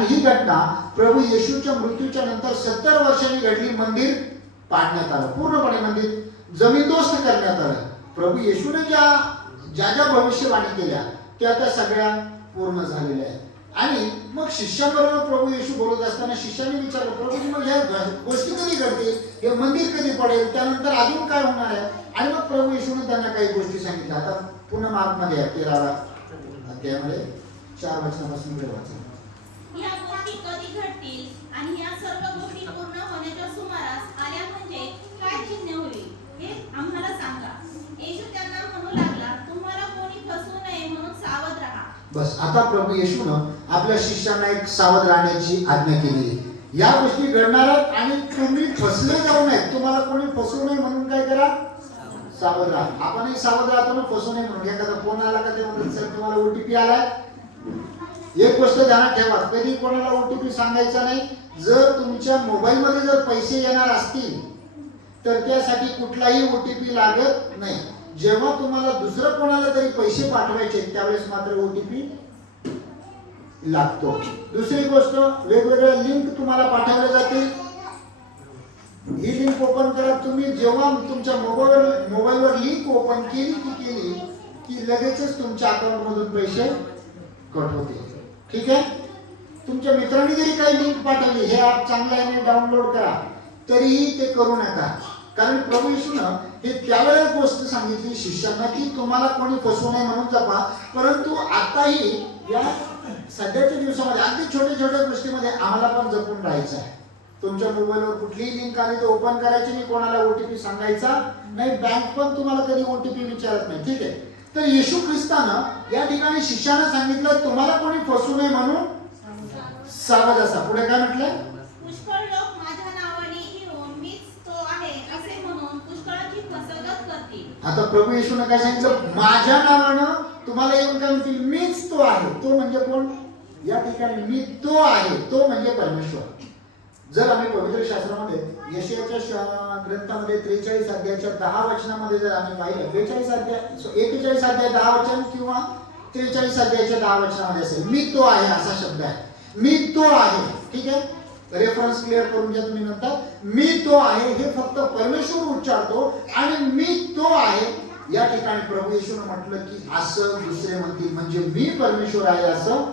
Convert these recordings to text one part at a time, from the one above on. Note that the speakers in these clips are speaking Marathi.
आणि ही घटना प्रभू येशूच्या मृत्यूच्या नंतर 70 वर्षांनी घडली. मंदिर पाडण्यात आलं, पूर्णपणे मंदिर जमीनदोस्त करण्यात आलं. प्रभू येशूने ज्या भविष्यवाणी केल्या त्या सगळ्या पूर्ण झालेल्या आहेत. आणि मग शिष्याबरोबर प्रभू येशू बोलत असताना शिष्याने विचारलं, प्रभूजी मग ह्या गोष्टी कधी घडतील, हे मंदिर कधी पडेल, त्यानंतर अजून काय होणार आहे? आणि मग प्रभू येशूने त्यांना काही गोष्टी सांगितल्या. आता पुन्हा मार्कमध्ये 13 अध्यायामध्ये 4 वचनापासून वाचा. या गोष्टी कधी घडतील आणि या सर्व गोष्टी पूर्ण होण्याच्या सुमारास आल्या म्हणजे काय चिन्ह होईल हे आम्हाला सांगा. येशू त्यांना म्हणू लागला, तुम्हाला कोणी फसवू नये म्हणून सावध राहा. बस आता प्रभू येशूनं आपल्या शिष्यांना एक सावध राहण्याची आज्ञा केली. या गोष्टी घडणार आहेत आणि तुम्ही फसले जाऊ नये, तुम्हाला कोणी फसवू नये म्हणून काय करा, सावध राहा. आपणही सावध राहतो ना, फसवू नये म्हणून. एखादा फोन आला का ते म्हणतात सर तुम्हाला ओटीपी आलाय. एक गोष्ट ध्यानात ठेवा, कधी कोणाला ओटीपी सांगायचा नाही. जर तुमच्या मोबाईल मध्ये जर पैसे येणार असतील तर त्यासाठी कुठलाही ओटीपी लागत नाही. जेव्हा तुम्हाला दुसरं कोणाला तरी पैसे पाठवायचे त्यावेळेस मात्र ओटीपी लागतो. दुसरी गोष्ट, वेगवेगळ्या लिंक तुम्हाला पाठवल्या जातील. ही लिंक ओपन करा. तुम्ही जेव्हा तुमच्या मोबाईलवर लिंक ओपन केली की लगेचच तुमच्या अकाउंट मधून पैसे कट होते. ठीक आहे. तुमच्या मित्रांनी जरी काही लिंक पाठवली, हे ऍप चांगलं आहे डाउनलोड करा, तरीही ते करू नका. कारण प्रभू येशूनं हे त्यावेळेस गोष्ट सांगितली शिष्यांना की तुम्हाला कोणी फसवू नये म्हणून जपा. परंतु आताही या सध्याच्या दिवसामध्ये अगदी छोट्या गोष्टीमध्ये आम्हाला पण जपून राहायचं आहे. तुमच्या मोबाईलवर कुठलीही लिंक आली तर ओपन करायची नाही, कोणाला ओटीपी सांगायचा नाही. बँक पण तुम्हाला कधी ओटीपी विचारत नाही. ठीक आहे. तर येशू ख्रिस्तानं या ठिकाणी शिष्यानं सांगितलं तुम्हाला कोणी फसवू नये म्हणून सावध असा. पुढे काय म्हटलंय? पुष्कळ लोक माझ्या नावाने येऊन मीच तो आहे असे म्हणून पुष्कळाची फसवणूक करतील. आता प्रभू येशूने काय सांगितलं? माझ्या नावानं तुम्हाला येऊन काय म्हणतील? मीच तो आहे. तो म्हणजे कोण? या ठिकाणी मी तो आहे, तो म्हणजे परमेश्वर. जर आम्ही पवित्र शास्त्रामध्ये यशायाच्या ग्रंथामध्ये 43 अध्यायाच्या 10 वचनामध्ये जर आम्ही पाहिलं, 41 अध्याय 10 वचन किंवा 43 अध्यायाच्या 10 वचनामध्ये असेल मी तो आहे असा शब्द आहे. मी तो आहे. ठीक आहे. रेफरन्स क्लिअर करून घ्या तुम्ही नंतर. मी तो आहे हे फक्त परमेश्वर उच्चारतो आणि मी तो आहे या ठिकाणी प्रभू येशूने म्हटलं की असं दुसरे म्हणतील म्हणजे मी परमेश्वर आहे असं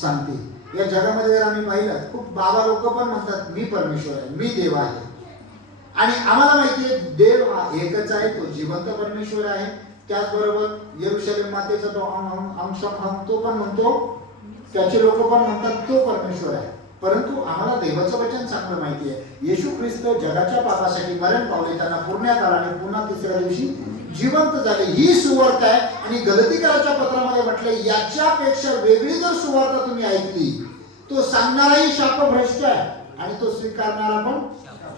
सांगतील. या जगामध्ये जर आम्ही पाहिलं खूप बाबा लोक पण म्हणतात मी परमेश्वर आहे, मी देव आहे. आणि आम्हाला माहिती आहे देव हा एकच आहे, तो जिवंत परमेश्वर आहे. त्याचबरोबर येरुशलेम मातेचा तो अंश तो पण म्हणतो, त्याचे लोक पण म्हणतात तो परमेश्वर आहे. परंतु आम्हाला देवाचं वचन चांगलं माहिती आहे. येशू ख्रिस्त जगाच्या पापासाठी मरण पावले, त्यांना पुरण्यात आला आणि पुन्हा तिसऱ्या दिवशी जिवंत झाले. ही सुवार्थ आहे. आणि गलतीकराच्या पत्रामध्ये म्हटले याच्यापेक्षा वेगळी जर सुवार्थ तुम्ही ऐकली तो सांगणाराही शापभ्रष्ट आहे आणि तो स्वीकारणारा पण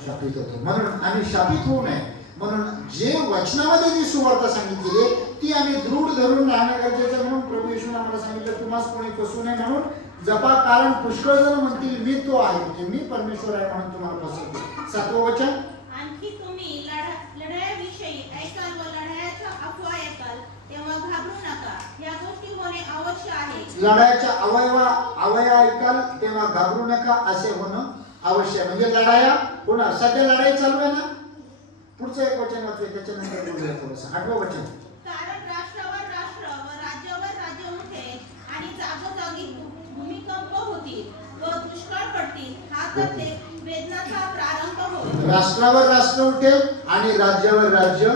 शापित होतो. म्हणून आम्ही शापित होऊ नये म्हणून जे वचनामध्ये जी सुवार्थ सांगितली आहे ती आम्ही दृढ धरून राहणं गरजेचं. म्हणून प्रभू येशूने आम्हाला सांगितलं तुम्हाला कोणी फसवू नये म्हणून जपा. कारण पुष्कळ जण म्हणतील मी तो आहे म्हणजे मी परमेश्वर आहे म्हणून तुम्हाला फसवतो. 7वं वचन, आणखी तुम्ही लढाईविषयी ऐकाल व लढाईच्या अफवा ऐकाल तेव्हा घाबरू नका. या गोष्टी होणे आवश्यक आहे. लढाईच्या अवया ऐकाल तेव्हा घाबरू नका असे होणं आवश्यक आहे. म्हणजे लढाया होणार. सध्या लढाई चालू आहे ना. पुढचं एक वचन वाचूया त्याच्यानंतर बोलूया थोडंसं. 8वं वचन, कारण राष्ट्रावर राष्ट्र व राज्यावर राज्य उठेल आणि जागोजागी भूमिकंप होतील व दुष्काळ पडतील. हा तर ते वेदनाचा प्रारंभ होईल. राष्ट्रावर राष्ट्र उठेल आणि राज्यावर राज्य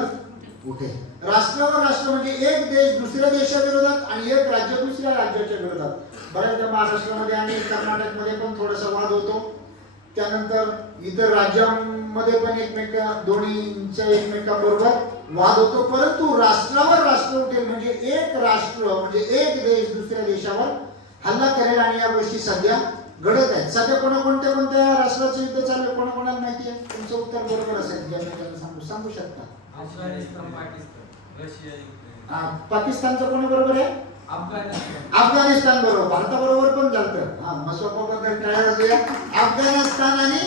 उठेल. राष्ट्रावर राष्ट्र म्हणजे एक देश दुसऱ्या देशाविरोधात आणि एक राज्य दुसऱ्या राज्याच्या विरोधात. बऱ्याचदा महाराष्ट्रामध्ये आणि कर्नाटकमध्ये पण थोडासा वाद होतो. त्यानंतर इतर राज्यांमध्ये पण दोन्हीच्या एकमेकांबरोबर वाद होतो. परंतु राष्ट्रावर राष्ट्र उठेल म्हणजे एक राष्ट्र म्हणजे एक देश दुसऱ्या देशावर हल्ला करेल. आणि या गोष्टी सध्या घडत आहेत. सध्या कोणत्या राष्ट्राचं युद्ध चालू आहे कोणाकोणाला माहिती आहे? तुमचं उत्तर बरोबर असेल सांगू शकता. Afghanistan, Pakistan, Russia, Ukraine. पाकिस्तानचं कोणाबरोबर आहे? अफगाणिस्तान बरोबर. भारताबरोबर पण चालतं. मसोबाबद्दल काय असूया अफगाणिस्तान आणि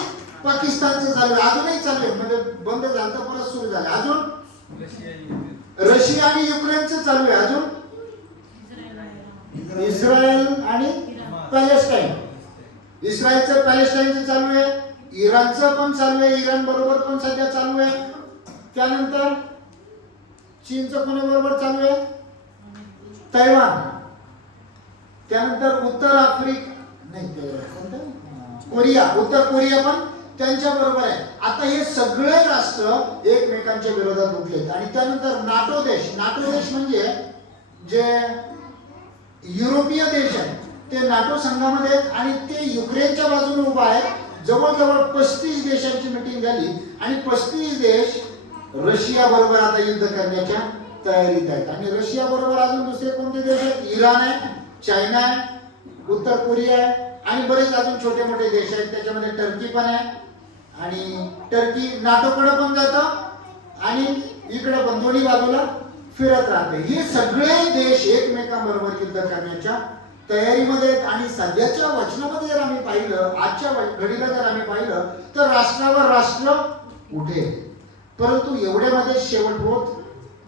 पाकिस्तानचं चालू आहे. अजूनही चालू आहे म्हणजे बंद झालं परत सुरू झालं. अजून रशिया आणि युक्रेनचं चालू आहे. अजून इस्रायल आणि पॅलेस्टाईन इस्रायलचं पॅलेस्टाईनचं चालू आहे, इराणचं पण चालू आहे, इराण बरोबर पण सध्या चालू आहे. त्यानंतर चीनचं कोणाबरोबर चालू आहे? तैवान. त्यानंतर उत्तर आफ्रिका नाही कोरिया, उत्तर कोरिया पण त्यांच्या बरोबर आहे. आता हे सगळे राष्ट्र एकमेकांच्या विरोधात उठलेत. आणि त्यानंतर नाटो देश, नाटो देश म्हणजे जे युरोपीय देश आहेत ते नाटो संघामध्ये आहेत आणि ते युक्रेनच्या बाजूने उभा आहे. जवळजवळ 35 देशांची मीटिंग झाली आणि 35 देश रशिया बरोबर आता युद्ध करण्याच्या तयारीत आहेत. आणि रशिया बरोबर अजून दुसरे कोणते देश आहेत? इराण आहे, चायना आहे, उत्तर कोरिया आहे आणि बरेच अजून छोटे मोठे देश आहेत. त्याच्यामध्ये टर्की पण आहे आणि टर्की नाटोकडे पण जातं आणि इकडे पण दोन्ही बाजूला फिरत राहते. हे सगळे देश एकमेकांबरोबर युद्ध करण्याच्या तयारीमध्ये आहेत. आणि सध्याच्या वचनामध्ये जर आम्ही पाहिलं, आजच्या घडीला जर आम्ही पाहिलं तर राष्ट्रावर राष्ट्र उठेल, परंतु एवढ्यामध्ये शेवट होत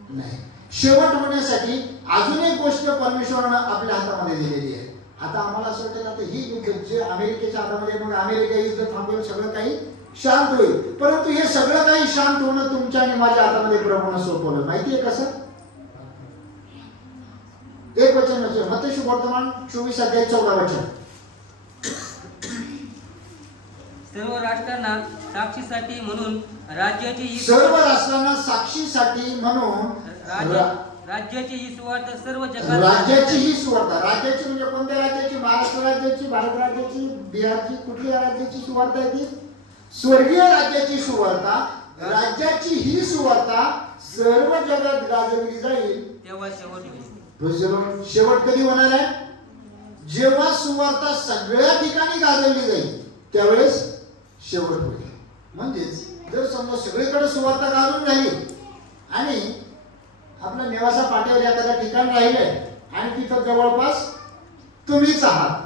नाही. शेवट होण्यासाठी अजून एक गोष्ट परमेश्वरानं आपल्या हातामध्ये दिलेली आहे. आता आम्हाला असं वाटतं आता ही युद्ध जे अमेरिकेच्या हातामध्ये, मग अमेरिका युद्ध थांबवेल, सगळं काही शांत होईल. परंतु हे सगळं काही शांत होणं तुमच्या आणि माझ्या हातामध्ये प्रभूनं सोपवलं. माहितीये कसं? एक वचन वाचूया, मत्ती सुवर्तमान 24 अध्याय 14 वचन. सर्व राष्ट्रांना साक्षीसाठी म्हणून राज्याची ही सर्व राष्ट्रांना साक्षीसाठी म्हणून राज्याची ही सुवार्ता सर्व जगात, राज्याची ही सुवार्ता. राज्याची म्हणजे कोणत्या राज्याची? महाराष्ट्र राज्याची, भारत राज्याची, बिहारची, कुठल्या राज्याची सुवार्ता आहे ती? स्वर्गीय राज्याची सुवार्ता. राज्याची ही सुवार्ता सर्व जगात गाजवली जाईल, तेव्हा शेवट होईल. शेवट कधी होणार आहे? जेव्हा सुवार्ता सगळ्या ठिकाणी गाजवली जाईल त्यावेळेस शेवट होईल. म्हणजेच जर समजा सगळीकडे सुवार्ता गाजवून झाली आणि आपल्या नेवासा पाट्यावर एखाद्या ठिकाण राहिलंय आणि तिथं जवळपास तुम्हीच आहात,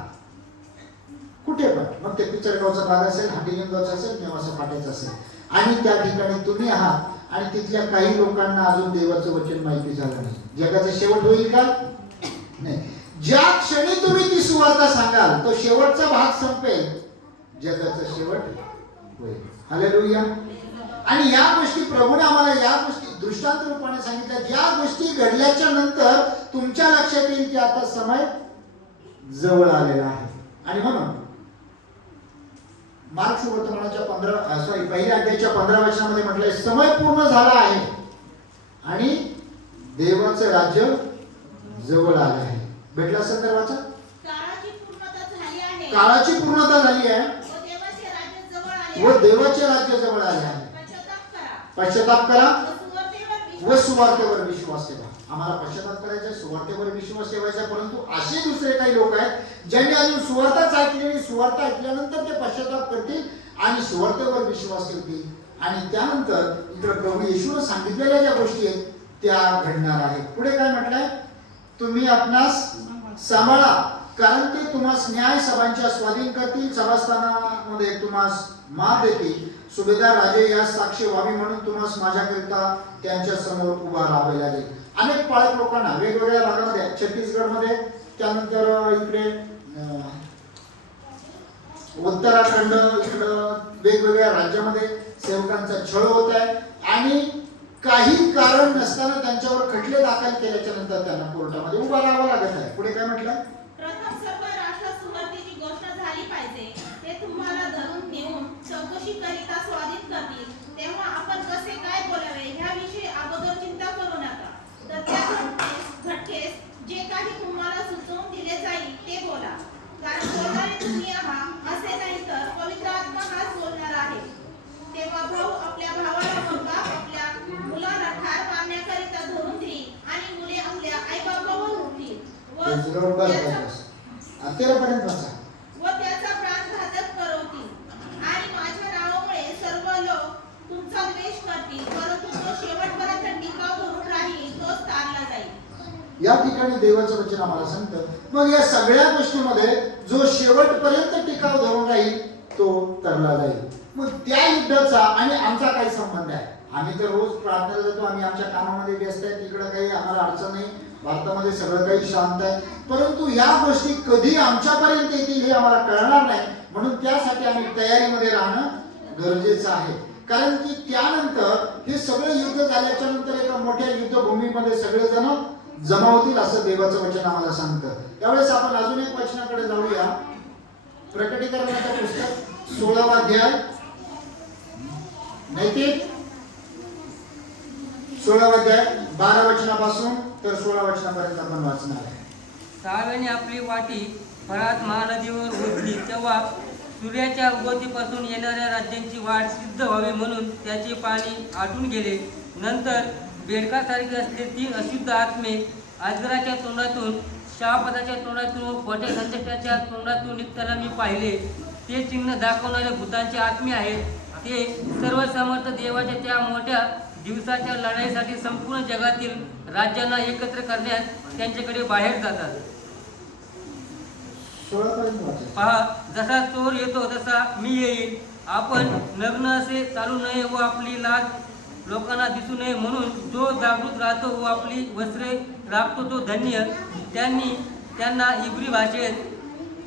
कुठे पण, मग ते पिचरगावचा भाग असेल, हाटीलिंगावचा असेल, नेवासा पाट्याचा असेल, आणि त्या ठिकाणी तुम्ही आहात आणि तिथल्या काही लोकांना अजून देवाचं वचन माहिती झालं नाही, जगाचा शेवट होईल का? नाही. ज्या क्षणी तुम्ही ती सुवार्ता सांगाल तो शेवटचा भाग संपेल, जगाचा शेवट होईल. हालेलुया. आणि या गोष्टी प्रभूने आम्हाला या गोष्टी दृष्टांत रूपाने सांगितल्या. ज्या गोष्टी घडल्याच्या नंतर तुमच्या लक्षात येईल की आता समय जवळ आलेला आहे. आणि म्हणून मार्क सुवर्तमानाच्या पहिल्या अध्यायाच्या 15 वचनामध्ये म्हटलंय, समय पूर्ण झाला आहे आणि देवाचं राज्य जवळ आले आहे. भेटला संदर्भाचा? काळाची पूर्णता झाली आहे काळाची पूर्णता झाली आहे व देवाचे राज्य जवळ आले आहे. पश्चाताप करा व सुवार्तेवर विश्वास ठेवा. आम्हाला पश्चाताप करायचा, सुवार्तेवर विश्वास ठेवायचा. परंतु असे दुसरे काही लोक आहेत ज्यांनी अजून सुवार्ताच ऐकली नाही. सुवार्ता ऐकल्यानंतर ते पश्चाताप करतील आणि सुवार्तेवर विश्वास ठेवतील आणि त्यानंतर इकडे प्रभू येशूने सांगितलेल्या ज्या गोष्टी आहेत त्या घडणार आहेत. पुढे काय म्हटलंय? तुम्ही आपणास सांभाळा, कारण ते तुम्हास न्याय सभांच्या स्वाधीन करतील, सभास्थानामध्ये तुम्हास मार देतील. सुभेदार राजे या साक्षी व्हावी म्हणून तुम्हास माझ्याकरिता त्यांच्या समोर उभा राहावे लागेल. अनेक पाळक लोकांना वेगवेगळ्या भागामध्ये, छत्तीसगडमध्ये, त्यानंतर इकडे उत्तराखंड, इकडं वेगवेगळ्या राज्यामध्ये सेवकांचा छळ होत आहे आणि काही कारण नसताना त्यांच्यावर खटले दाखल केल्याच्या नंतर त्यांना कोर्टामध्ये उभा राहावं लागत आहे. पुढे काय म्हटलं? प्रथम सर्व राष्ट्रात सुवार्तेची घोषणा झाली पाहिजे. ते तुम्हाला धरून नेऊन चौकशी करिता स्वाधीन करतील. तेव्हा आपण कसे काय बोलावे ह्याविषयी अगोदर चिंता करू नका. तर त्या घटकेस जे काही तुम्हाला सुचवून दिले जाईल ते बोला. कारण बोलणारे तुम्ही आहात असे नाही, तर पवित्र आत्मा हाच बोलणार आहे. तेव्हा भाऊ आपल्या भावाला व बाप आपल्या मुलाला ठार मारण्याकरिता धरून देईल आणि मुले आपल्या आईबापावर उठतील व त्याचा प्राणघातक करवतील. आणि माझ्या नावामुळे सर्व लोक तुमचा द्वेष करतील, परंतु जो शेवटपर्यंत टिकाव धरून राहील तोच तारला जाईल. या ठिकाणी देवाचं वचन आम्हाला सांगतं. मग या सगळ्या गोष्टीमध्ये जो शेवटपर्यंत टिकाव धरून राहील तो तरला जाईल. मग त्या युद्धाचा आणि आमचा काय संबंध आहे? आम्ही तर रोज प्रार्थनेला जातो, आम्ही आमच्या कामामध्ये व्यस्त आहे, तिकडे काही आम्हाला अडचण नाही, भारतामध्ये सगळं काही शांत आहे. परंतु या गोष्टी कधी आमच्यापर्यंत येतील हे आम्हाला कळणार नाही. म्हणून त्यासाठी आम्ही तयारीमध्ये राहणं गरजेचं आहे. कारण की त्यानंतर हे सगळं युद्ध झाल्याच्या नंतर एका मोठ्या युद्धभूमीमध्ये सगळेजण जमा होतील असं देवाचं वचन आम्हाला सांगतं. त्यावेळेस आपण अजून एक वचनाकडे जाऊया. प्रकटीकरणाचं पुस्तक 16वा अध्याय, नैतिक 16वा अध्याय 12 वचनापासून तर 16 वचनापर्यंत आपण वाचणार आहे. सहाव्याने आपली वाटी फरात महानदीवर ओढली तेव्हा सूर्याच्या उगवतीपासून येणाऱ्या राज्यांची वाट सिद्ध व्हावी म्हणून त्याचे पाणी आटून गेले. नंतर बेडकासारखे असले 3 अशुद्ध आत्मे अजगराच्या तोंडातून, शहापदाच्या तोंडातून व खोट्या संदेशाच्या तोंडातून निघताना मी पाहिले. ते चिन्ह दाखवणारे भूतांचे आत्मे आहेत. ते सर्वसमर्थ देवाच्या त्या मोठ्या दिवसाच्या लढाईसाठी संपूर्ण जगातील राज्यांना एकत्र करण्यास त्यांच्याकडे बाहेर जातात. 16 पर्यंत वाचा. पहा, जसा चोर येतो तसा मी येईल. आपण नग्न असे चालू नये व आपली लाज लोकांना दिसू नये म्हणून जो जागृत राहतो व आपली वस्त्रे राखतो तो धन्य. त्यांना इब्री भाषेत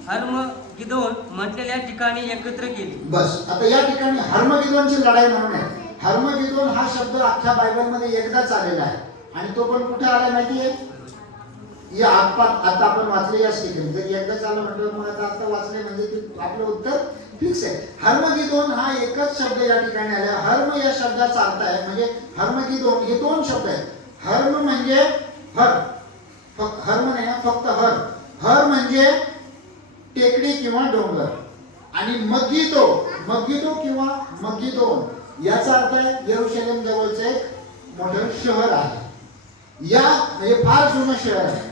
हर्मगिदोन म्हटलेल्या ठिकाणी एकत्र केले. बस आता या ठिकाणी हर्मगिदोनची लढाई म्हणून आहे. हर्मगिदोन हा शब्द अख्ख्या बायबलमध्ये एकदाच आलेला आहे आणि तो पण कुठे आला माहितीये? या आता आपण वाचले याच ठिकाणी. जर एकदाच आलं म्हटलं मग आता वाचले म्हणजे ते आपलं उत्तर फिक्स आहे. हर्मगिदोन हा एकच शब्द या ठिकाणी आला. हर्म या शब्दाचा अर्थ आहे म्हणजे हर्मगिदोन हे 2 शब्द आहेत. हर्म म्हणजे हर्म नाही फक्त हर म्हणजे टेकडी किंवा डोंगर आणि मग्गिदो किंवा मग्गिदोन याचा अर्थ आहे यरूशलेम जवळचं एक मोठं शहर आहे. या म्हणजे फार जुनं शहर आहे.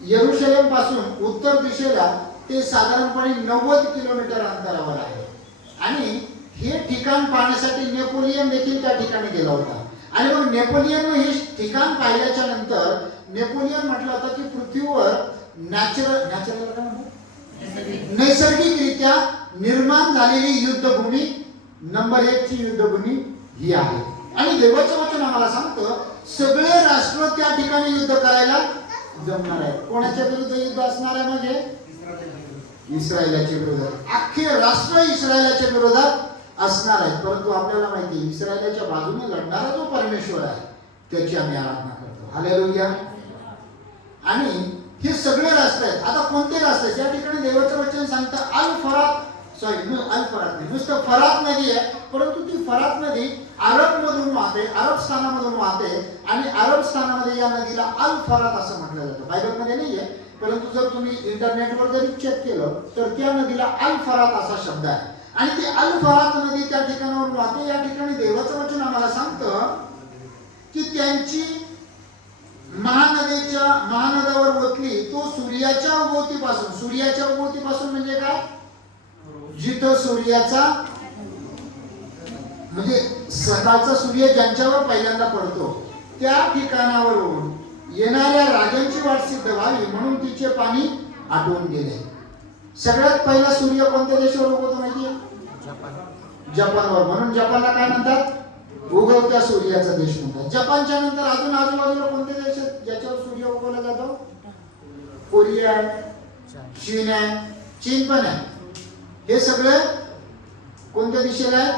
यरूशलेम पासून उत्तर दिशेला ते साधारणपणे 90 किलोमीटर अंतरावर आहे आणि हे ठिकाण पाहण्यासाठी नेपोलियन देखील त्या ठिकाणी गेला होता. आणि मग नेपोलियन हे ठिकाण पाहिल्याच्या नंतर नेपोलियन म्हटलं होतं की पृथ्वीवर नैसर्गिकरित्या निर्माण झालेली युद्धभूमी नंबर 1 ची युद्धभूमी ही आहे. आणि देवाचं वचन आम्हाला सांगतं सगळे राष्ट्र त्या ठिकाणी युद्ध करायला जमणार आहे. कोणाच्या विरुद्ध युद्ध असणार आहे? म्हणजे इस्रायलाच्या विरोधात. अख्खे राष्ट्र इस्रायलाच्या विरोधात असणार आहे. परंतु आपल्याला माहिती आहे इस्रायलाच्या बाजूने लढणारा जो परमेश्वर आहे त्याची आम्ही आराधना करतो. हालेलुया. आणि हे सगळे राष्ट्र आहेत. आता कोणते राष्ट्र आहेत? या ठिकाणी देवाचं वचन सांगतं अल फरात नाही, नुसतं फरात नदी आहे. परंतु ती फरात नदी अरबमधून वाहते, अरब स्थानामधून वाहते आणि अरब स्थानामध्ये या नदीला अल फरात असं म्हटलं जातं. बायबलमध्ये नाहीये, परंतु जर तुम्ही इंटरनेटवर जरी चेक केलं तर त्या नदीला अल फरात असा शब्द आहे. आणि ती अल फरात नदी त्या ठिकाणावरून वाहते. या ठिकाणी देवाचं वचन आम्हाला सांगतं की त्यांची महानदावर ओतली तो सूर्याच्या उगवतीपासून म्हणजे काय? जिथं सूर्याचा म्हणजे सकाळचा सूर्य ज्यांच्यावर पहिल्यांदा पडतो त्या ठिकाणावरून येणाऱ्या राजांची वाट सिद्ध व्हावी म्हणून तिचे पाणी आटवून गेले. सगळ्यात पहिला सूर्य कोणत्या देशावर उगवतो माहितीये? जपानवर. म्हणून जपानला काय म्हणतात? उगवत्या सूर्याचा देश म्हणतात. जपानच्या नंतर अजून आजूबाजूला कोणते देश आहेत ज्याच्यावर सूर्य उगवला जातो? कोरिया आहे, चीन आहे, चीन पण आहे. हे सगळे कोणत्या दिशेला आहे?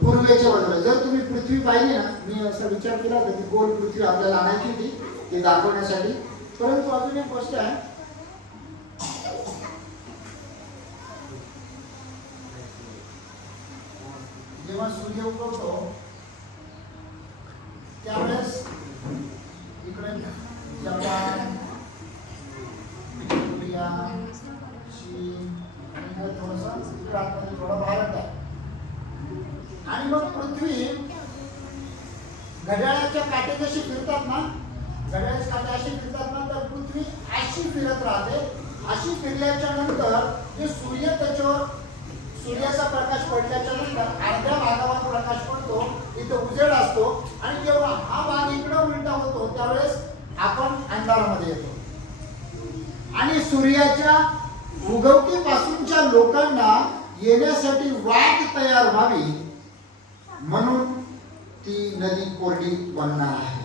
पूर्वेच्या बाजूला. जर तुम्ही पृथ्वी पाहिली ना, मी असा विचार केला होता की गोल पृथ्वी आपल्याला आणायची होती ते दाखवण्यासाठी. परंतु अजून एक गोष्ट आहे, जेव्हा सूर्य उगवतो त्यावेळेस इकडे जपान, कोरिया, चीन आणि थोडा भारत आहे. आणि मग पृथ्वी घड्याळाच्या काटे जशी फिरतात ना, घड्याळाचे काटे अशी फिरतात ना, तर पृथ्वी अशी फिरत राहते. अशी फिरल्याच्या नंतर जे सूर्य त्याच्यावर सूर्याचा प्रकाश पडल्याच्या नंतर अर्ध्या भागावर प्रकाश पडतो, इथं उजेड असतो आणि जेव्हा हा भाग इकडे उलटा होतो त्यावेळेस आपण अंधारामध्ये येतो. आणि सूर्याच्या उगवतीपासूनच्या लोकांना येण्यासाठी वाट तयार व्हावी म्हणून ती नदी कोरडी बनणार आहे.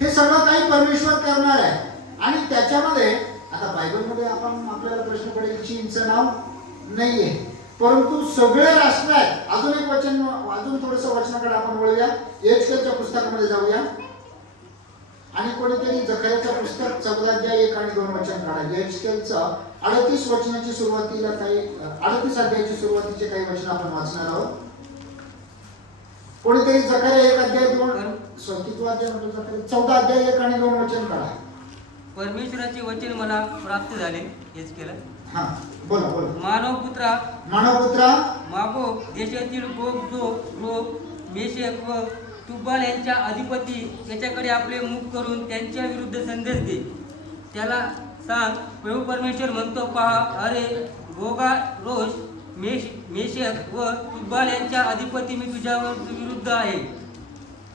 हे सगळं काही परमेश्वर करणार आहे. आणि त्याच्यामध्ये आता बायबलमध्ये आपण आपल्याला प्रश्न पडेल चीनचं नाव नाहीये, परंतु सगळे राष्ट्र आहेत. अजून एक वचन, अजून थोडस वचनाकडे आपण वळूया. एचकेलच्या पुस्तकामध्ये जाऊया आणि कोणीतरी जकर्याचं पुस्तक 14 अध्याय 1 आणि 2 वचन काढा. एचकेलचं 38 वचनाची सुरुवातीला काही 38 अध्यायाची सुरुवातीचे काही वचन आपण वाचणार आहोत. कोणीतरी जकर्या 1 अध्याय 2 किती अध्याय म्हणतो जकर्या 14 अध्याय 1 आणि 2 वचन काढा. परमेश्वराचे वचन मला प्राप्त झाले. हेच केलं. हा बोला बोला. मानवपुत्रा मागोग देशातील गोग जो रोग मेशेक व तुबाल यांच्या अधिपती त्याच्याकडे आपले मुख करून त्यांच्या विरुद्ध संदेश दे. त्याला सांग, प्रभू परमेश्वर म्हणतो, पहा, अरे गोगा रोष मेशेक व तुबाल यांच्या अधिपती मी तुझ्यावर विरुद्ध आहे.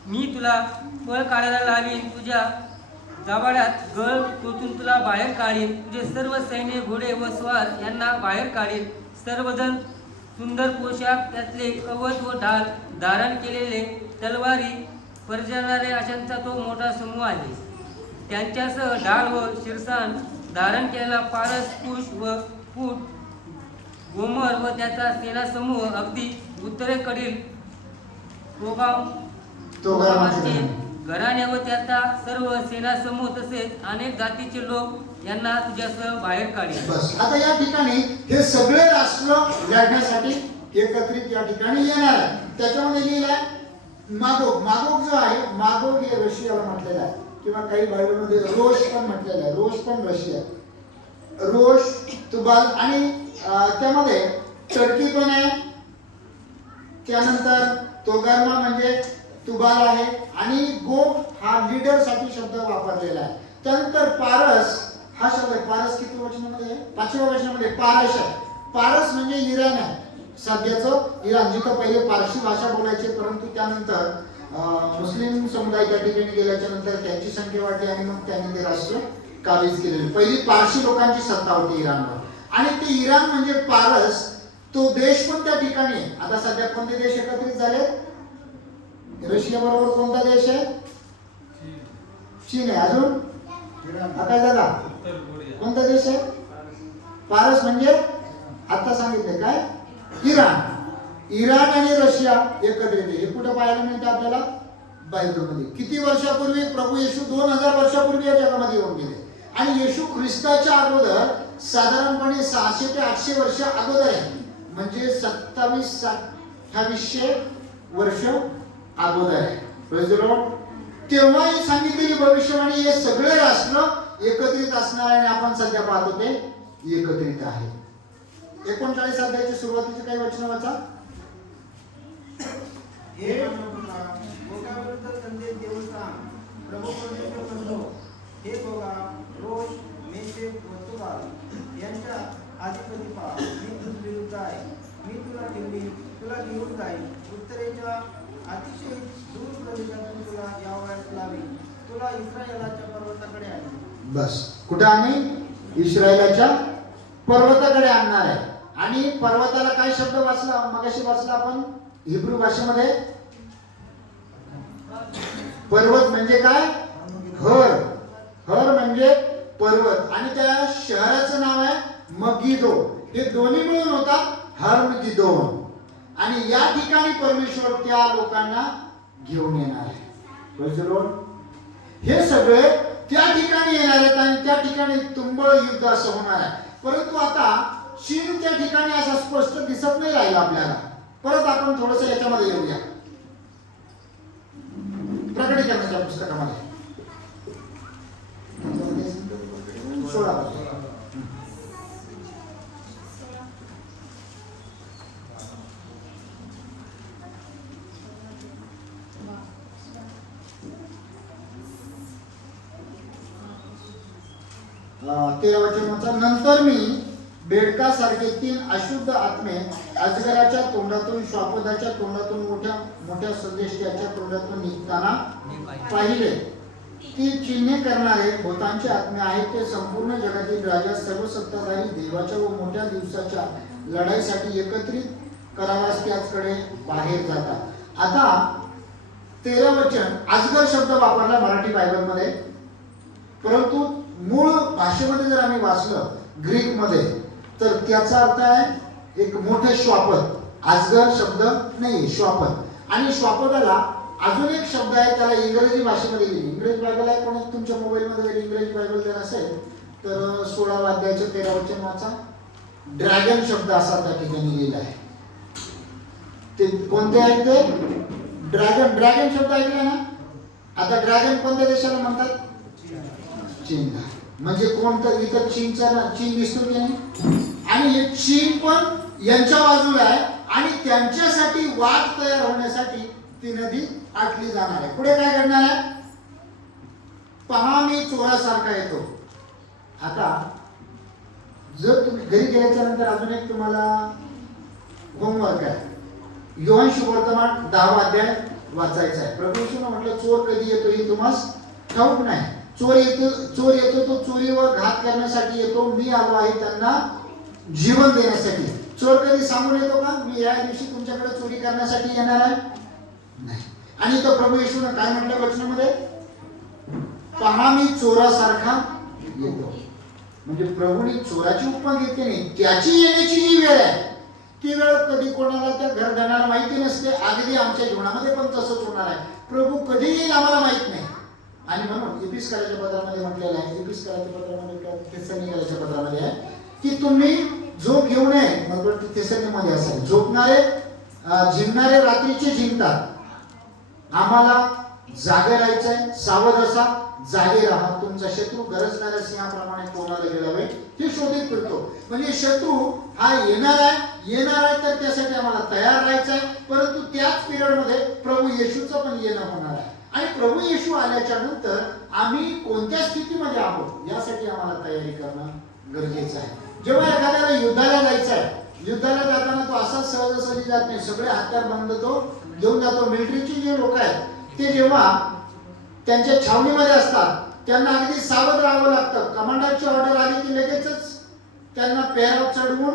मी तुला पळ काढायला लावीन, तुझ्या जावाड्यात गळ टोचून तुला बाहेर काढीन. तुझे सर्व सैन्य घोडे व स्वार यांना बाहेर काढीन. सर्वजण सुंदर पोशाख, त्यातले कवच व ढाल धारण केलेले, तलवारी परजणारे अशांचा तो मोठा समूह आहे. त्यांच्यासह ढाल व शिरसाण धारण केलेला पारस, कुश व फूट, गोमर व त्याचा सेना समूह अगदी उत्तरेकडील तोगामाचे घराणे व त्याचा सर्व सेना समूह तसेच अनेक जातीचे लोक यांना तुझ्यासह बाहेर काढील. बस आता या ठिकाणी हे सगळे राष्ट्र लढण्यासाठी एकत्रित या ठिकाणी येणार आहे. त्याच्यामध्ये लिहिलंय मागोग. मागोग जो आहे, मागोग हे रशियाला म्हटलेलं आहे किंवा काही बायबलमध्ये रोष पण म्हटलेलं आहे. रोष पण रशिया, रोष, तुबाल आणि त्यामध्ये टर्की पण आहे. त्यानंतर तोगारमा म्हणजे तुबाल आहे आणि गोग हा लीडर साठी शब्द वापरलेला आहे. त्यानंतर पारस हा शब्द आहे. पारस किती वचनामध्ये आहे? 5व्या वचनामध्ये पारस आहे. पारस म्हणजे इराण आहे, सध्याचं इराण, जिथं पहिले पारशी भाषा बोलायचे, परंतु त्यानंतर मुस्लिम समुदाय त्या ठिकाणी गेल्याच्या नंतर त्यांची संख्या वाढली आणि मग त्यांनी ते राष्ट्र काबीज केलेले. पहिली पारशी लोकांची सत्ता होती इराणवर आणि ते इराण म्हणजे पारस, तो देश पण त्या ठिकाणी आहे. आता सध्या कोणते देश एकत्रित झाले? रशिया बरोबर कोणता देश आहे? चीन आहे. अजून आता दादा कोणता देश आहे? पारस म्हणजे आता सांगितले काय? इराण. इराण आणि रशिया एकत्रित आहे. हे कुठे पाहायला मिळतं आपल्याला? बायबलमध्ये. किती वर्षापूर्वी? प्रभू येशू 2000 वर्षापूर्वी या जगामध्ये येऊन गेले आणि येशू ख्रिस्ताच्या अगोदर साधारणपणे 600 ते 800 वर्ष अगोदर आहे, म्हणजे 2700-2800 वर्ष अगोदर आहे. Praise the Lord. तेव्हा ही सांगितलेली भविष्यवाणी हे सगळे राष्ट्र एकत्रित असणार आणि आपण सध्या पाहतो ते एकत्रित आहे. 39 अध्यायाची सुरुवातीची काही वचन वाचा. हे गोगाविरुद्ध संदेश देऊन सांग, प्रभू परमेश्वर म्हणतो, हे गोगा, रोष, मेशेक व तुबाल यांच्या अधिपती पहा, मी तुझ विरुद्ध आहे. मी तुला ठेवीन, तुला घेऊन जाईन, उत्तरेच्या अतिशय दूर प्रदेशातून तुला यावयास लावीन, तुला इस्रायलाच्या पर्वताकडे आणीन. बस कुठे आणि इस्रायलाच्या पर्वताकडे आणणार आहे. आणि पर्वताला काय शब्द वाचला मगाशी वाचला आपण हिब्रू भाषेमध्ये? पर्वत म्हणजे काय? हर. हर म्हणजे पर्वत आणि त्या शहराचं नाव आहे मगिदो. हे दोन्ही मिळून होतात हर्मगिदोन. आणि या ठिकाणी परमेश्वर त्या लोकांना घेऊन येणार आहे. Praise the Lord. हे सगळे त्या ठिकाणी येणार आहेत आणि त्या ठिकाणी तुंबळ युद्ध असं होणार आहे. परंतु आता चीन त्या ठिकाणी असा स्पष्ट दिसत नाही राहिला आपल्याला. परत आपण थोडस याच्यामध्ये येऊया प्रकटीकरणाच्या पुस्तकामध्ये 16. नंतर मी बेडकासारखे 3 अशुद्ध आत्मे अजगराच्या तोंडातून, श्वापदाच्या तोंडातून, मोठ्या मोठ्या संदेष्टाच्या तोंडातून निघताना पाहिले. ती चिन्हे करणारे भूतांचे आत्मे आहेत. ते संपूर्ण जगातील राजा, सर्व सत्ताधारी, देवाच्या व मोठ्या दिवसाच्या लढाईसाठी एकत्रित करावास त्याचकडे बाहेर जातात. आता 13 वचन अजगर शब्द वापरला मराठी बायबलमध्ये, परंतु मूळ भाषेमध्ये जर आम्ही वाचलं ग्रीक मध्ये तर त्याचा अर्थ आहे एक मोठं श्वापद, आजगर शब्द नाही श्वापद. आणि श्वापदाला अजून एक शब्द आहे, त्याला इंग्रजी भाषेमध्ये लिहिली. इंग्रजी बायबल आहे, कोणी तुमच्या मोबाईलमध्ये जर इंग्रजी बायबल जर असेल तर 16 अध्यायाच्या 13 वचन वाचा. ड्रॅगन शब्द असा त्या ठिकाणी लिहिला आहे. ते कोणते आहेत ते? ड्रॅगन. ड्रॅगन शब्द ऐकला ना? आता ड्रॅगन कोणत्या देशाला म्हणतात? चीनला. म्हणजे कोणतं? इथं चीन दिसतो की नाही? आणि हे चीन पण यांच्या बाजूला आहे आणि त्यांच्यासाठी वाद तयार होण्यासाठी ती नदी आटली जाणार आहे. पुढे काय घडणार आहे? पहा मी चोरासारखा येतो. आता जर तुम्ही घरी गेल्याच्या नंतर अजून एक तुम्हाला होमवर्क आहे. योहान सुवर्तमान 10 अध्याय वाचायचा आहे. प्रभू येशूने म्हटलं चोर कधी येतो हे तुम्हाला ठाऊक नाही. चोर येतो तो चोरीवर घात करण्यासाठी येतो. मी आलो आहे त्यांना जीवन देण्यासाठी. चोर कधी सांगून येतो का मी या दिवशी तुमच्याकडे चोरी करण्यासाठी येणार आहे? नाही. आणि तो प्रभू येशूने काय म्हटलं वचनामध्ये? पहा मी चोरासारखा येतो. म्हणजे प्रभूने चोराची उपमा घेतली नाही, त्याची येण्याची जी वेळ आहे ती वेळ कधी कोणाला त्या घरधनाला माहिती नसते. अगदी आमच्या जीवनामध्ये पण तसंच होणार आहे. प्रभू कधी येईल आम्हाला माहित नाही. आणि म्हणून एपिस्कराच्या पत्रामध्ये म्हटलेलं आहे, एपिस्कराच्या पत्रामध्ये थेसलोनिकच्या पत्रामध्ये आहे की तुम्ही झोप घेऊ नये. मग थेसलोनिकमध्ये असेल झोपणारे झिंगणारे रात्रीचे झिंगतात. आम्हाला जागे राहायचंय. सावध असा, जागे राहा. तुमचा शत्रू गरजणाऱ्या सिंहाप्रमाणे कोणाला गेलावे हे शोधित फिरतो. म्हणजे शत्रू हा येणार आहे तर त्यासाठी आम्हाला तयार राहायचं आहे. परंतु त्याच पिरियडमध्ये प्रभू येशूचं पण येणं होणार आहे. आणि प्रभू येशू आल्याच्या नंतर आम्ही कोणत्या स्थितीमध्ये आहोत यासाठी आम्हाला तयारी करणं गरजेचं आहे. जेव्हा एखाद्याला युद्धाला जायचं आहे, युद्धाला जाताना तो असाच सहजासहजी जात नाही. सगळे हत्यार बंद तो घेऊन जातो. मिलिटरीचे जे लोक आहेत ते जेव्हा त्यांच्या छावणीमध्ये असतात त्यांना अगदी सावध राहावं लागतं. कमांडरची ऑर्डर आली की लगेचच त्यांना पेहराव चढवून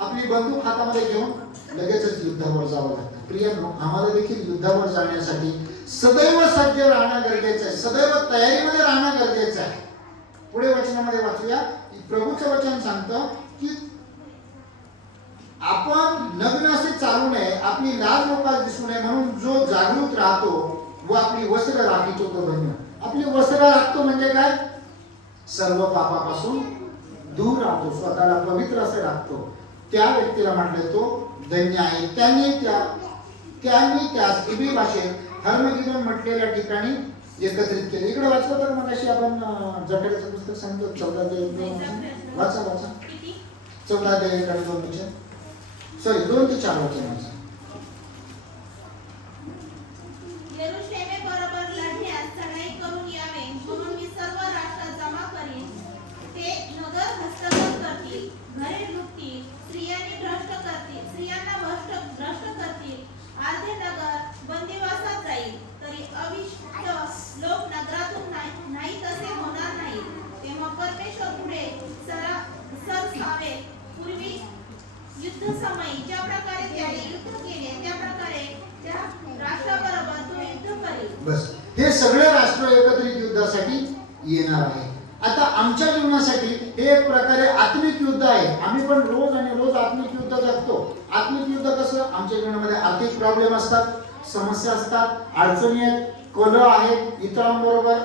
आपली बंदूक हातामध्ये घेऊन लगेचच युद्धावर जावं लागतं. प्रियांनो, आम्हाला देखील युद्धावर जाण्यासाठी सदैव सज्ज राहणं गरजेचं आहे. सदैव तयारीमध्ये राहणं गरजेचं आहे. पुढे वचनामध्ये वाचूया. प्रभूचं वचन सांगतं की आपण लग्न असे चालू नये, आपली लाज लोकांना दिसू नये म्हणून जो जागृत राहतो व आपली वस्त्र राखीतो तो धन्य. आपली वस्त्र राखतो म्हणजे काय? सर्व पापापासून दूर राहतो, स्वतःला पवित्र असे राखतो. त्या व्यक्तीला म्हटले तो धन्य आहे. त्यांनी त्यास इब्री भाषेत हर्मगिदोन म्हटलेल्या ठिकाणी एकत्रित केले. इकडे वाचलं तर मग अशी आपण जकरियाचं पुस्तक सांगतो 14 ते 1 वाचा 14 ते 1 आणि 2 वचन, सॉरी 2 ते 4 वचन वाचा. यरूशलेमेबरोबर लढण्यास चढाई करून यावे म्हणून मी सर्व राष्ट्रात जमा करीन. ते नगर हस्तगत करतील, घरे लुटतील, स्त्रियांना भ्रष्ट करतील. अर्धे नगर बंदिवासात जाईल तरी अविश्वास लोक नगरातून नाही तसे होणार नाही. तेव्हा परमेश्वर पुढे सरसावे. पूर्वी युद्धसमयी ज्या प्रकारे त्याने युद्ध केले त्या प्रकारे त्या राष्ट्राबरोबर तो युद्ध करेल. बस, हे सगळे राष्ट्र एकत्रित युद्धासाठी येणार आहे. आता आमच्या जीवनासाठी हे एक प्रकारे आत्मिक युद्ध आहे. आम्ही पण रोज आणि रोज आत्मिक युद्ध जगतो. आत्मिक युद्ध कसं? आमच्या जीवनामध्ये आर्थिक प्रॉब्लेम असतात, समस्या असतात, अडचणी आहेत, कलह आहेत, इतरांबरोबर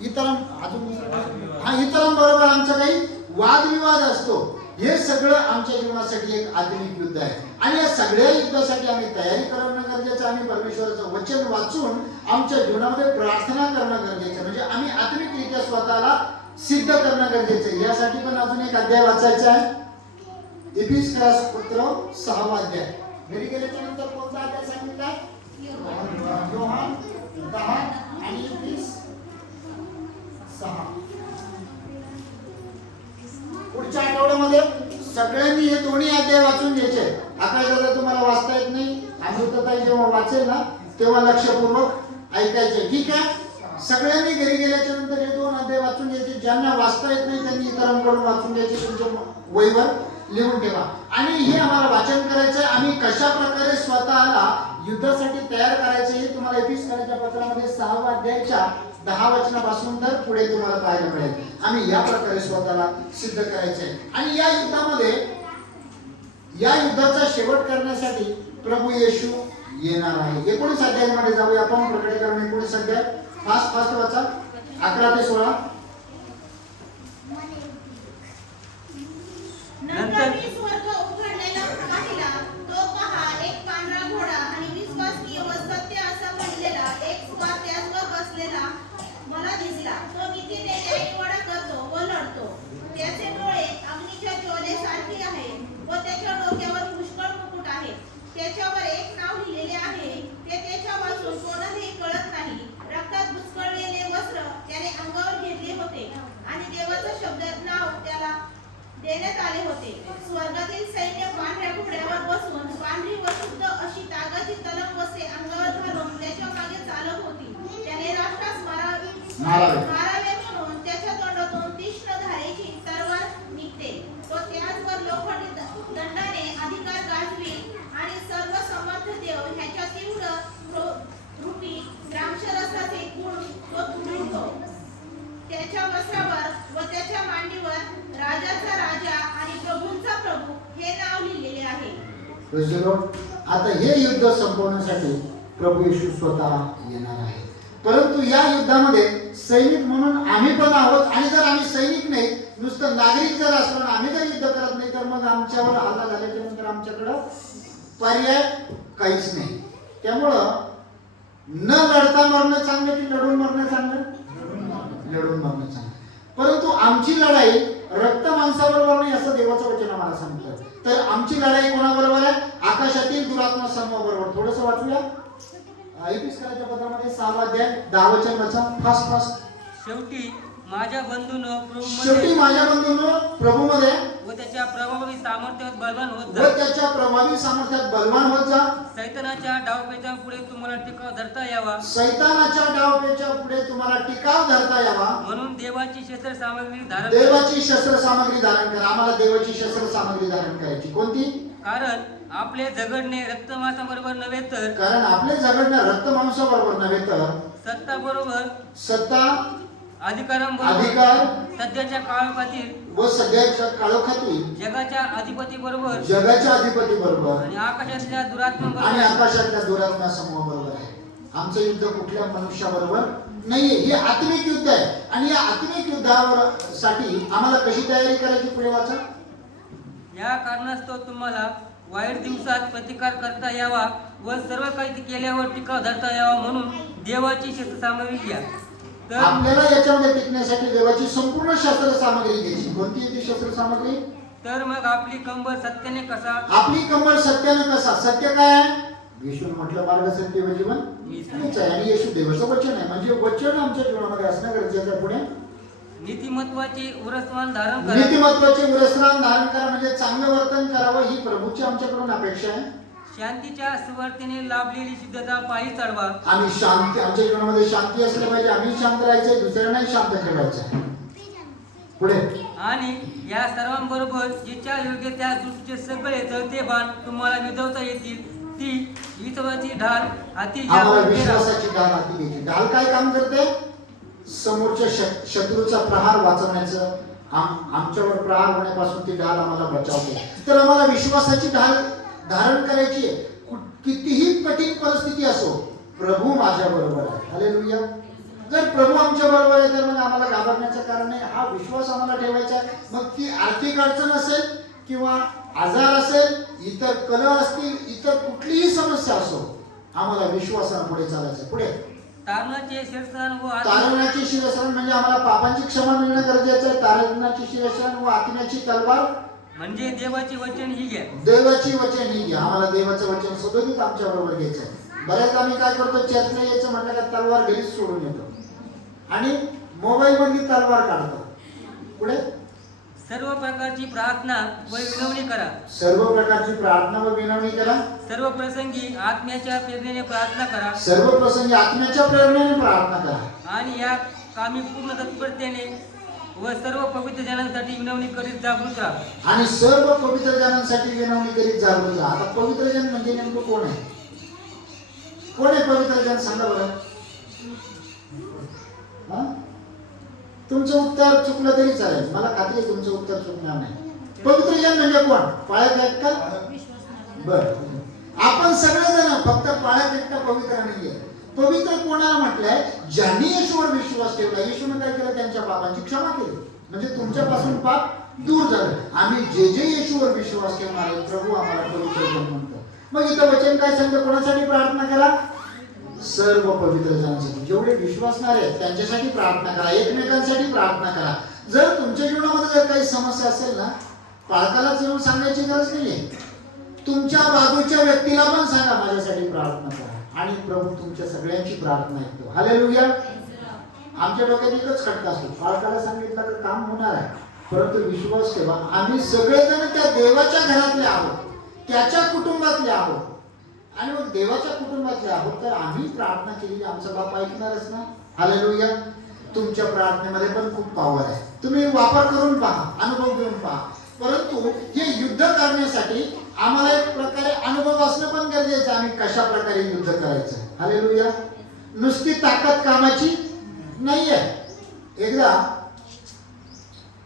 इतरांबरोबर आमचा काही वादविवाद असतो. हे सगळं आमच्या जीवनासाठी एक आत्मिक युद्ध आहे. आणि या सगळ्या युद्धासाठी आम्ही तयारी करणं गरजेचं आहे. आम्ही परमेश्वराचं वचन वाचून आमच्या जीवनामध्ये प्रार्थना करणं गरजेचं आहे. म्हणजे आम्ही आत्मिकरित्या स्वतःला सिद्ध करणं गरजेचं आहे. यासाठी पण अजून एक अध्याय वाचायचा आहे. एफिसकरास पत्र 6 अध्याय. घरी गेल्याच्या नंतर कोणता अध्याय सांगितलाय? योहान 10 आणि 6. पुढच्या आठवड्यामध्ये सगळ्यांनी हे दोन्ही अध्याय वाचून घ्यायचे. आकाशाला तुम्हाला वाचता येत नाही, अमृतताई जेव्हा वाचेल ना तेव्हा लक्षपूर्वक ऐकायचे. ठीक आहे? सगळ्यांनी घरी गेल्याच्या नंतर हे 2 अध्याय वाचून घ्यायचे. ज्यांना वाचता येत नाही त्यांनी इतरांकडून वाचून घ्यायचे. तुमच्या वहीवर लिहून ठेवा. आणि हे आम्हाला वाचन करायचं. आम्ही कशा प्रकारे स्वतःला युद्धासाठी तयार करायचे हे तुम्हाला एफिसकराच्या पत्रामध्ये 6 अध्यायाच्या 10 वचनापासून तर पुढे तुम्हाला पाहायला मिळेल. आम्ही या प्रकारे स्वतःला सिद्ध करायचे आहे. आणि या युद्धामध्ये, या युद्धाचा शेवट करण्यासाठी प्रभू येशू येणार आहे. 19 अध्यायामध्ये जाऊया आपण. प्रकटीकरण 19 अध्याय फास्ट वाचा 11 ते 16. नंतर मी स्वर्ग उघडलेला पाहिला. तो पहा, एक पांढरा घोडा आणि विश्वासनीय व सत्य असा बनलेला एक स्वार त्याचवर बसलेला मला दिसला. तो नीतीने न्यायनिवाडा करतो व लढतो. त्याचे डोळे अग्नीच्या ज्वालेसारखे आहेत व त्याच्या डोक्यावर पुष्कळ मुकुट आहे. त्याच्यावर एक नाव लिहिलेले आहे, ते त्याच्या वाचून कोणालाही कळत नाही. रक्तात बुचकळलेले वस्त्र त्याने अंगावर घेतले होते आणि देवाचा शब्द नाव त्याला देण्यात आले होते. स्वर्गातील सैन्य पांढऱ्या घोड्यावर बसून पांढरी व शुद्ध अशी तागाची तलम वस्त्रे अंगावर घालून त्याच्या मागे चालत होती. त्याने राष्ट्रास मारावे म्हणून त्याच्या तोंडातून तीक्ष्ण धारेची तलवार निघते. तो त्याचवर लोखंडी दंडाने अधिकार गाजवील आणि सर्व समर्थ देव ह्याच्या तीव्र रूपी द्राक्षरसाचे गुण तो तुडवतो. त्याच्या वस्त्रावर व त्याच्या मांडीवर राजाचा राजा आणि प्रभूंचा प्रभू हे नाव लिहिलेले आहे. Praise the Lord. आता हे युद्ध संपवण्यासाठी प्रभू येशू स्वतः येणार आहे. परंतु या युद्धामध्ये सैनिक म्हणून आम्ही पण आहोत. आणि जर आम्ही सैनिक नाही, नुसतं नागरिक जर असलो आणि आम्ही जर युद्ध करत नाही, तर मग आमच्यावर हल्ला झाल्याच्या नंतर आमच्याकडं पर्याय काहीच नाही. त्यामुळं न लढता मरणं चांगलं की लढून मरणं चांगलं? लढून मरणं चांगलं. परंतु आमची लढाई रक्त माणसाबरोबर नाही असं देवाचं वचन आम्हाला सांगतं. तर आमची लढाई कोणाबरोबर आहे? आकाशातील दुरात्मा समूहाबरोबर. थोडंसं वाचूया. एपिस्कलाच्या पत्रामध्ये 6 अध्याय 10 वचन वाचा. फास्ट. शेवटी माझ्या बंधूनं शेवटी माझ्या बंधूंनो प्रभूमध्ये व त्याच्या प्रभावी सामर्थ्यात बलवान होत व जा. त्याच्या प्रभावी सामर्थ्यात बलवान होत जा. सैतानाच्या डावपेच्या पुढे तुम्हाला टिकाव धरता यावा सैतानाच्या डावपेच्या पुढे तुम्हाला टिकाव धरता यावा म्हणून देवाची शस्त्र सामग्री धारण करा. देवाची शस्त्र सामग्री धारण करा. आम्हाला देवाची शस्त्र सामग्री धारण करायची. कोणती? कारण आपले झगडणे रक्तमांसाबरोबर नव्हे तर कारण आपले झगडणं रक्त मांसाबरोबर नव्हे तर सत्ता बरोबर सत्ता, अधिकारांबरोबर अधिकार सध्याच्या काळातील व सध्याच्या काळोखातील जगाच्या अधिपती बरोबर जगाच्या अधिपती बरोबर आणि आकाशातल्या दुरात्मा आणि बरोबर आकाशातल्या दुरात्मा समूहाबरोबर आहे. आमचं युद्ध कुठल्या मनुष्याबरोबर नाहीये. हे आत्मिक युद्ध आहे. आणि या आत्मिक युद्धावर साठी आम्हाला कशी तयारी करायची? पुढे वाचा. या कारणास्तव तुम्हाला वाईट दिवसात प्रतिकार करता यावा व सर्व काही केल्यावर टिकाव धरता यावा म्हणून देवाची शस्त्र सामग्री घ्या. तर आपल्याला याच्यामध्ये टिकण्यासाठी देवाची संपूर्ण शस्त्र सामग्री घ्यायची. कोणती आहे ती शस्त्र सामग्री? तर मग आपली कंबर सत्याने कसा आपली कंबर सत्यानं कसा? सत्य काय आहे? येशूने म्हटलं मार्ग सत्य व जीवन मीच आहे. आणि येशू देवाचं वचन आहे. म्हणजे वचन आमच्या जीवनामध्ये असणं गरजेचं आहे. पुढे नीतिमत्वाचे उरसमान धारण करा. नीतिमत्वाचे उरसमान धारण करा. म्हणजे चांगलं वर्तन करावं ही प्रभूची आमच्याकडून अपेक्षा आहे. शांतीच्या सुवार्तेने लाभलेली सिद्धता पायी चढवा. आम्ही शांती, आमच्या जीवनामध्ये शांती असली पाहिजे. आम्ही शांत राहायचंय, दुसऱ्यांनाही शांत ठेवायचं. पुढे आणि या सर्वांबरोबर जिच्या योग्य त्या दृष्टीचे सगळे जळते बाण तुम्हाला विजवता येतील ती विश्वाची ढाल हाती घ्या. आम्हाला विश्वासाची ढाल हाती घ्यायची. ढाल काय काम करते? समोरच्या शत्रूचा प्रहार वाचवण्याचं, आमच्यावर प्रहार होण्यापासून ती ढाल आम्हाला बचावते. तर आम्हाला विश्वासाची ढाल धारण करायची आहे. कितीही कठीण परिस्थिती असो, प्रभू माझ्या बरोबर आहे. हालेलुया. जर प्रभू आमच्या बरोबर आहे तर मग आम्हाला घाबरण्याचं कारण नाही. हा विश्वास आम्हाला ठेवायचा आहे. मग ती आर्थिक अडचण असेल किंवा आजार असेल, इतर कलह असतील, इतर कुठलीही समस्या असो, आम्हाला विश्वासाने पुढे चालायचं. पुढे तारणाचे शिरसाण व तारणाची शिरस्त्राण म्हणजे आम्हाला पापांची क्षमा मिळणं गरजेचं आहे. तारणाची शिरस्त्राण व आत्म्याची तलवार म्हणजे देवाचे वचन ही घ्या. देवाची वचन ही घ्या. आम्हाला देवाचं वचन सदोदित आमच्या बरोबर घ्यायचं आहे. बऱ्याच आम्ही काय करतो, चर्चला यायचं म्हटलं का तलवार घरीच सोडून येतो आणि मोबाईल मधली तलवार काढतो. पुढे सर्व प्रकारची प्रार्थना व विनवणी करा. सर्व प्रकारची प्रार्थना व विनवणी करा. सर्व प्रसंगी आत्म्याच्या प्रेरणेने प्रार्थना करा. सर्व प्रसंगी आत्म्याच्या प्रेरणेने प्रार्थना करा. आणि या कामी पूर्ण तत्परतेने व सर्व पवित्र जनांसाठी विनवणी करीत जागृत राहा. आणि सर्व पवित्र जनांसाठी विनवणी करीत जागृत राहा. आता पवित्र जन म्हणजे नेमकं कोण आहे? कोण आहे पवित्र जन? सांगा बरं. हा? तुमचं उत्तर चुकलं तरी चालेल, मला खात्री आहे तुमचं उत्तर चुकणार नाही. पवित्र जन म्हणजे कोण? पाळत आहेत का? बर, आपण सगळेजण फक्त पाळत एकटा पवित्र नाहीये. पवित्र कोणाला म्हटलंय? ज्यांनी येशूवर विश्वास ठेवला. येशूने काय केलं? त्यांच्या पापांची क्षमा केली, म्हणजे तुमच्यापासून पाप दूर झालं. आम्ही जे जे येशूवर विश्वास ठेवणार आहे, प्रभू आम्हाला पवित्र जन म्हणतो. मग इथं वचन काय सांगतं? कोणासाठी प्रार्थना करा? सर्व पवित्र जनांसाठी. जेवढे विश्वासणार आहेत त्यांच्यासाठी प्रार्थना करा, एकमेकांसाठी प्रार्थना करा. जर तुमच्या जीवनामध्ये जर काही समस्या असेल ना, पालकालाच येऊन सांगायची गरज नाहीये. तुमच्या बाजूच्या व्यक्तीला पण सांगा माझ्यासाठी प्रार्थना करा, आणि प्रभू तुमच्या सगळ्यांची प्रार्थना ऐकतो. हालेलुया. आमच्या डोक्यात एकच खटका असतो, पालकाला सांगितलं तर काम होणार आहे, परंतु विश्वास ठेवा आम्ही सगळेजण त्या देवाच्या घरातले आहोत, त्याच्या कुटुंबातले आहोत. आणि मग देवाच्या कुटुंबातले आहोत तर आम्ही प्रार्थना केलेली आमचा बाप ऐकणारच ना. हालेलुया. तुमच्या प्रार्थनेमध्ये पण खूप पॉवर आहे, तुम्ही वापर करून पहा, अनुभव घेऊन पहा. परंतु हे युद्ध करण्यासाठी आम्हाला एक प्रकारे अनुभव असणं पण गरजेचं आहे. आम्ही कशा प्रकारे युद्ध करायचं. हालेलुया. नुसती ताकद कामाची नाहीये. एकदा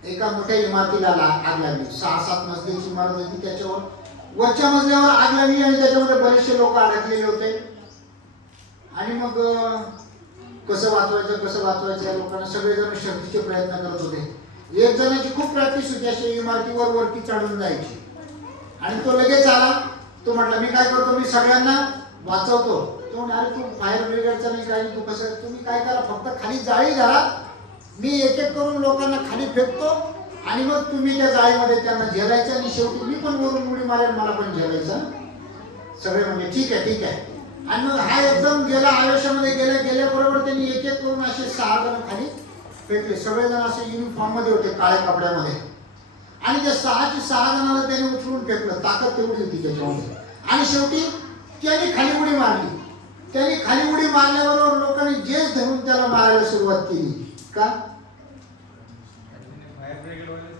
एका मोठ्या इमारतीला आग लागली. 6-7 मजलीची इमारत होती. त्याच्यावर वरच्या मजल्यावर आग लागली आणि त्याच्यामध्ये बरेचसे लोक अडकलेले होते. आणि मग कसं वाचवायचं या लोकांना सगळेजण शक्तीचे प्रयत्न करत होते. एक जणाची खूप प्रॅक्टिस होती अशी इमारतीवर वरती चढून जायची, आणि तो लगेच आला. तो म्हटला मी काय करतो, मी सगळ्यांना वाचवतो. तो म्हणे अरे तू फायर ब्रिगेडचा नाही काय, तू कसं, तुम्ही काय करा फक्त खाली जाळी धरा, मी एक एक करून लोकांना खाली फेकतो, आणि मग तुम्ही त्या जाळीमध्ये त्यांना झेलायचं, आणि शेवटी मी पण वरून उडी मारेल, मला पण झेलायचं. सगळे म्हणजे ठीक आहे. आणि मग हा एकदम गेला आयुष्यामध्ये गेल्याबरोबर त्यांनी एक एक करून असे 6 जण खाली फेकले. सगळेजण असे युनिफॉर्म मध्ये होते, काळ्या कपड्यामध्ये. आणि त्या 6 जणांना त्याने उचलून फेकलं, ताकद तेवढी होती त्याच्यामध्ये. आणि शेवटी त्याने खाली उडी मारली. त्याने खाली उडी मारल्याबरोबर लोकांनी जेच धरून त्याला मारायला सुरुवात केली. का?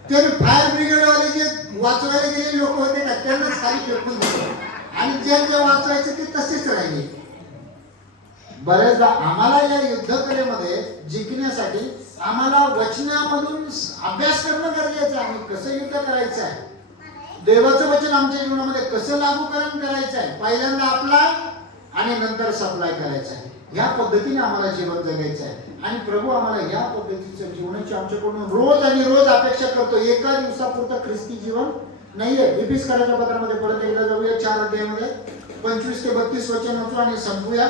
त्याने फायर ब्रिगेडवाले जे वाचवायला गेलेले लोक होते ना, त्यांनाच खाली फेकून दिलं, आणि जे वाचवायचे ते तसेच राहिले. बरेचदा आम्हाला या युद्धकलेमध्ये जिंकण्यासाठी आम्हाला वचनामधून अभ्यास करणं गरजेचं आहे. आम्ही कसं युद्ध करायचं आहे, देवाचं वचन आमच्या जीवनामध्ये कसं लागूकरण करायचं आहे, पहिल्यांदा आपला आणि नंतर सप्लाय करायचा आहे. ह्या पद्धतीने आम्हाला जीवन जगायचं आहे. आणि प्रभू आम्हाला या पद्धतीच्या जीवनाची आमच्याकडून रोज आणि रोज अपेक्षा करतो. एका दिवसापुरतं ख्रिस्ती जीवन नाहीये. इफिसकाराच्या पत्रामध्ये परत एकदा जाऊया, 4 अध्यायामध्ये 25 ते 32 वचन वाचू आणि संपूया.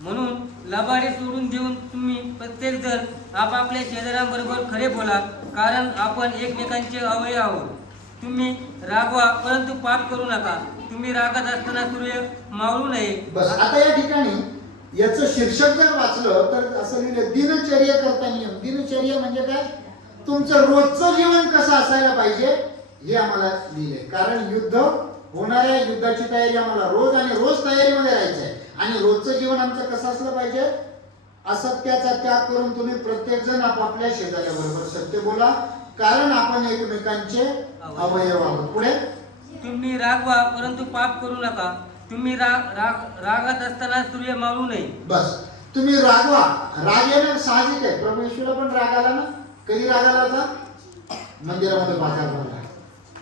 म्हणून लबाडे सोडून देऊन तुम्ही प्रत्येक जण आपापल्या शेजाऱ्यांबरोबर खरे बोला, कारण आपण एकमेकांचे अवयव आहोत. तुम्ही रागवा परंतु पाप करू नका. तुम्ही रागात असताना सूर्य मावळू नये. बस आता या ठिकाणी याचं शीर्षक जर वाचलं तर असं लिहिलं, दिनचर्या करता नियम. दिनचर्या म्हणजे काय? तुमचं रोजचं जीवन कसं असायला पाहिजे हे आम्हाला लिहिलंय. कारण युद्ध होणाऱ्या युद्धाची तयारी आम्हाला रोज आणि रोज तयारीमध्ये राहायचं आहे. आणि रोजचं जीवन आमचं कसं असलं पाहिजे? असत्याचा त्याग करून तुम्ही प्रत्येक जण आपापल्या शेजाऱ्याबरोबर सत्य बोला, कारण आपण एकमेकांचे अवयव आहोत. पुढे, तुम्ही रागवा परंतु पाप करू नका. तुम्ही रागात असताना सूर्य मावळू नये. बस तुम्ही रागवा. राग येणं साहजिक आहे. प्रभू येशूला पण राग आला ना. कधी राग आला होता? मंदिरामध्ये बाजार भरला.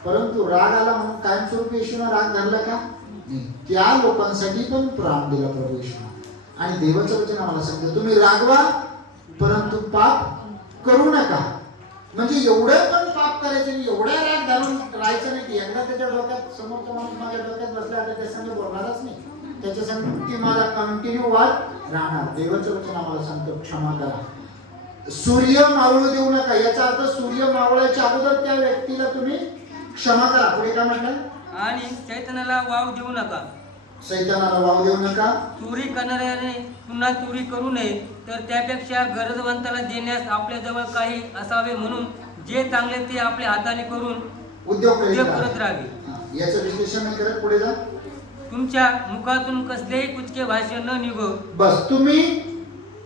परंतु राग आला म्हणून कायमस्वरूपी येशूने राग धरला का? त्या लोकांसाठी पण प्राण दिला प्रभू येशूने. आणि देवाचं वचन आम्हाला सांगतं तुम्ही रागवा परंतु पाप करू नका. म्हणजे एवढं पण पाप करायचं नाही, एवढा राग धरून राहायचं नाही की एकदा त्याच्या डोक्यात समोरचा माणूस माझ्या डोक्यात बसला आता त्या संग बोलणारच नाही, त्याच्या संग ती माझा कंटिन्यू वाद राहणार. देवाचं वचन आम्हाला सांगतं क्षमा करा. सूर्य मावळू देऊ नका. याचा अर्थ सूर्य मावळायच्या अगोदर त्या व्यक्तीला तुम्ही क्षमा करा. पुढे काय म्हटलं? आणि चैतन्याला वाव देऊ नका. सैतानाला वाव देऊ नका. चोरी करणाऱ्याने पुन्हा चोरी करू नये, तर त्यापेक्षा गरजवंताला देण्यास आपल्याजवळ काही असावे, म्हणून जे चांगले ते आपल्या हाताने करून उद्योग करत राहावे. याचं विश्लेषण नाही करत. पुढे जा. तुमच्या मुखातून कसलेही कुचके भाष्य न निघो. बस तुम्ही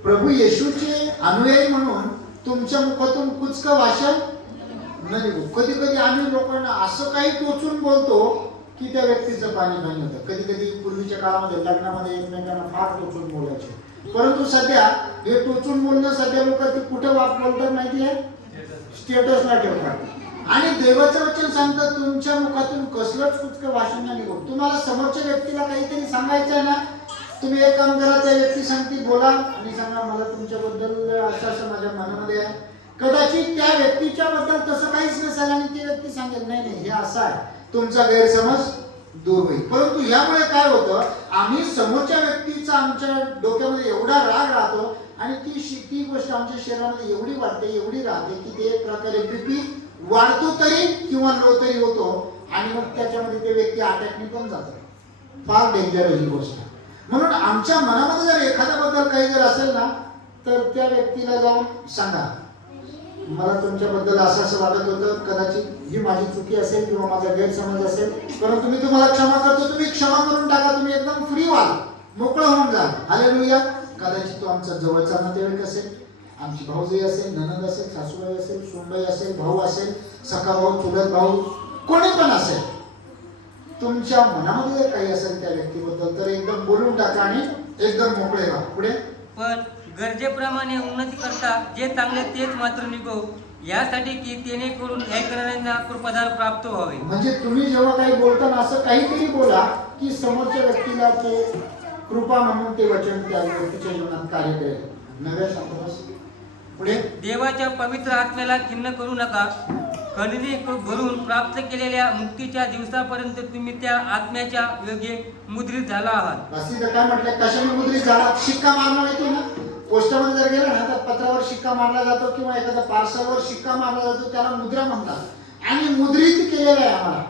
प्रभू येशूचे अनुयायी म्हणून तुमच्या मुखातून कुचकं भाषण न निघो. कधी कधी आम्ही लोकांना असं काही टोचून बोलतो की त्या व्यक्तीचं पाणी नाही होतं. कधी कधी पूर्वीच्या काळामध्ये लग्नामध्ये एकमेकांना फार टोचून बोलायचे. परंतु सध्या हे टोचून बोलणं सध्या लोक ते कुठं बोलतात माहिती आहे? स्टेटसला ठेवतात. आणि देवाचं वचन सांगतं तुमच्या मुखातून कसलंच कुचकं भाषण नाही निघो. तुम्हाला समोरच्या व्यक्तीला काहीतरी सांगायचं आहे ना, तुम्ही एक काम करा, त्या व्यक्ती सांगते बोला आणि सांगा मला तुमच्याबद्दल असं असं माझ्या मनामध्ये आहे. कदाचित त्या व्यक्तीच्या बद्दल तसं काहीच नसेल आणि ती व्यक्ती सांगेल नाही नाही हे असं आहे, तुमचा गैरसमज दूर होईल. परंतु यामुळे काय होतं, आम्ही समोरच्या व्यक्तीचा आमच्या डोक्यामध्ये एवढा राग राहतो आणि ती गोष्ट आमच्या शरीरामध्ये एवढी वाढते एवढी राहते की ते एक प्रकारे बीपी वाढतो तरी किंवा लो तरी होतो आणि मग त्याच्यामध्ये ते व्यक्ती अटॅकने पण जातो. फार डेंजर ही गोष्ट. म्हणून आमच्या मनामध्ये जर एखाद्याबद्दल काही जर असेल ना तर त्या व्यक्तीला जाऊन सांगा मला तुमच्याबद्दल असं असं वाटत होतं, कदाचित ही माझी चुकी असेल किंवा माझा गैरसमज असेल, परंतु मी तुम्हाला क्षमा करतो. तुम्ही क्षमा करून टाका, तुम्ही एकदम फ्री व्हाल, मोकळं होऊन जा. हालेलुया. कदाचित तो आमचा जवळचा नातेवाईक असेल, आमची भाऊजाई असेल, ननंद असेल, सासूबाई असेल, सोनबाई असेल, भाऊ असेल, सखा भाऊ, चुलत भाऊ, कोणी पण असेल, तुमच्या मनामध्ये जर काही असेल त्या व्यक्तीबद्दल तर एकदम बोलून टाका आणि एकदम मोकळे व्हा. पुढे पण गरजेप्रमाणे उन्नती करता जे चांगले तेच मात्र निघो, यासाठी की तेने करून ऐकणाऱ्यांना कृपादान प्राप्त व्हावे. म्हणजे तुम्ही जेव्हा काही बोलताना असं काहीतरी बोला की समोरच्या व्यक्तीला ते कृपा म्हणून ते वचन त्या व्यक्तीच्या जीवनात कार्य करेल. नव्या शब्दास पुढे देवाच्या पवित्र आत्म्याला खिन्न करू नका. खंडणी भरून प्राप्त केलेल्या मुक्तीच्या दिवसापर्यंत तुम्ही त्या आत्म्याच्या योगे मुद्रित झाला आहात. अशी तर काय म्हटलं, कशाने मुद्रित झाला? शिक्का मारणं येतो ना, पोस्टामध्ये जर गेला ना तर पत्रावर शिक्का मारला जातो किंवा एखाद्या पार्सलवर शिक्का मारला जातो, त्याला मुद्रा म्हणतात. आणि मुद्रित केलेलं आहे आम्हाला